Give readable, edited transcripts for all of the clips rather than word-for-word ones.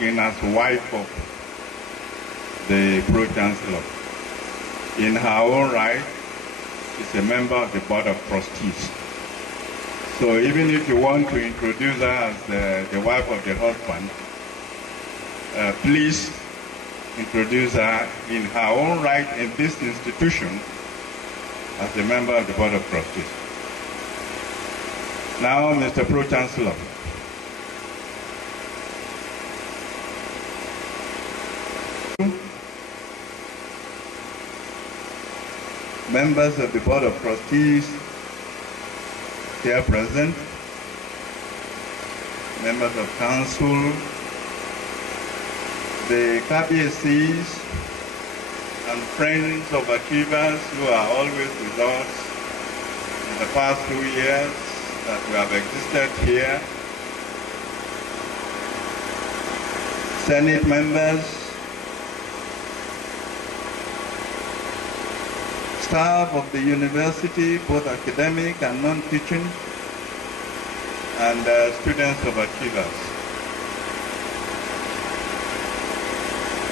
in as wife of the Pro-Chancellor. In her own right, she's a member of the Board of Trustees. So even if you want to introduce her as the wife of the husband, please introduce her in her own right in this institution as a member of the Board of Trustees. Now, Mr. Pro-Chancellor. Members of the Board of Trustees here present, members of council, the KBACs and friends of achievers who are always with us in the past 2 years that we have existed here, Senate members, staff of the university, both academic and non-teaching, and students of achievers.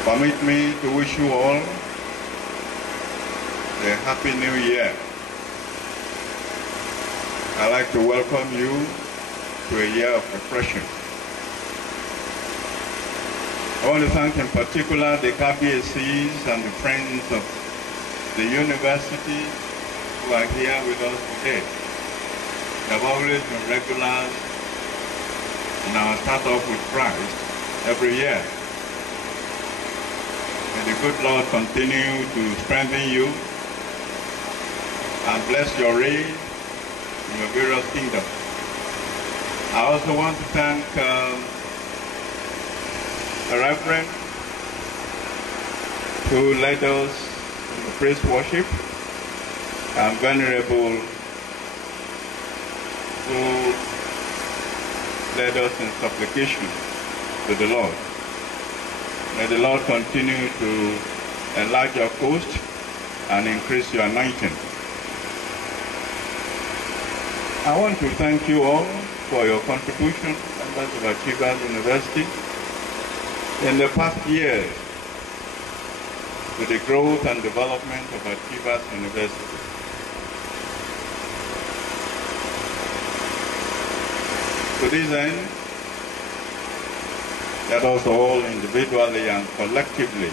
Permit me to wish you all a happy new year. I'd like to welcome you to a year of refreshing. I want to thank in particular the KBACs and the friends of the university who are here with us today. They have always been regulars in our Start Off with Christ every year. May the good Lord continue to strengthen you and bless your reign in your various kingdoms. I also want to thank the Reverend who led us in the praise worship, and Venerable who led us in supplication to the Lord. May the Lord continue to enlarge your coast and increase your anointing. I want to thank you all for your contribution, members of Achievers University, in the past years to the growth and development of Achievers University. To this end, let us all individually and collectively